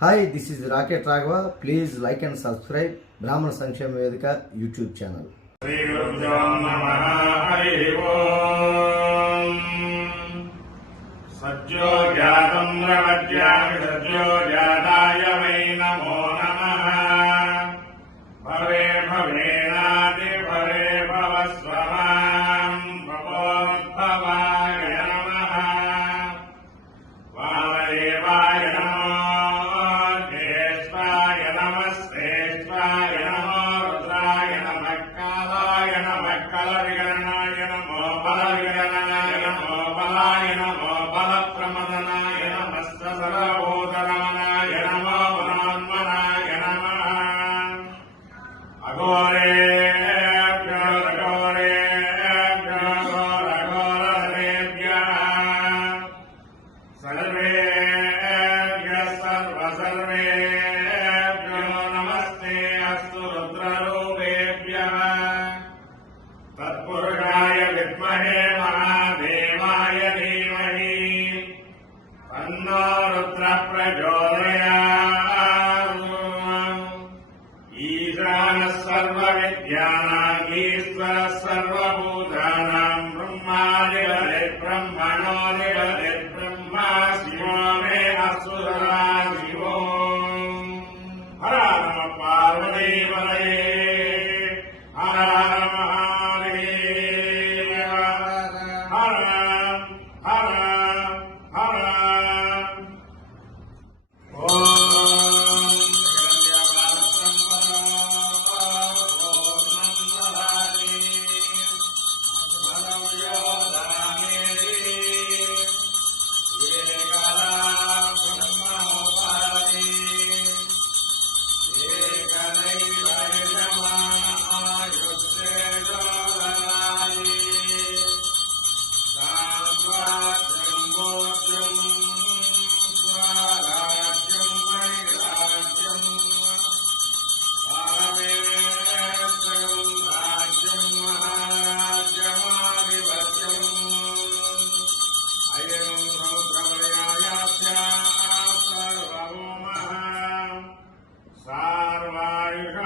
Hi, this is rocket Raghava. Please like and subscribe బ్రాహ్మణ సంక్షేమ వేదిక యూట్యూబ్ ఛానల్. సజ్జో జాతం రవజ్యామి సజ్జో జాతాయ వై నమో నమః. భవే భవేనాది భవే భవస్వమాం భవోద్భవాయ నమః. వామదేవాయ నమో జ్యేష్ఠాయ నమశ్రేష్ఠాయ నమో రుద్రాయ నమః కాలాయ నమః కలవిగణనాయ నమో బలవిగణనాయ నమో బలాయ నమో బలప్రమదనాయ నమః సర్వభూతరమణాయ నమో వనాన్మనాయ నమః. అఘోరేభ్యో రఘోరేభ్యో ఘోరఘోరహరేభ్యః సర్వేభ్యః సర్వసర్వేభ్యో నమస్తే అస్తు రుద్రరూపేభ్యః. తత్పురుషాయ విద్మహే మహాదేవాయ ధీమహి తన్నో రుద్రః ప్రచోదయాత్. ఈశానः సర్వవిద్యానాం ఈశ్వరः సర్వభూతానాం బ్రహ్మాదిపతిర్బ్రహ్మణోధిపతిర్బ్రహ్మా శివో మే అస్తు సదా శివో. హర నమః పార్వతీపతయే హర హర మహాదేవ హర హర హర. ఓం సార్వాయుష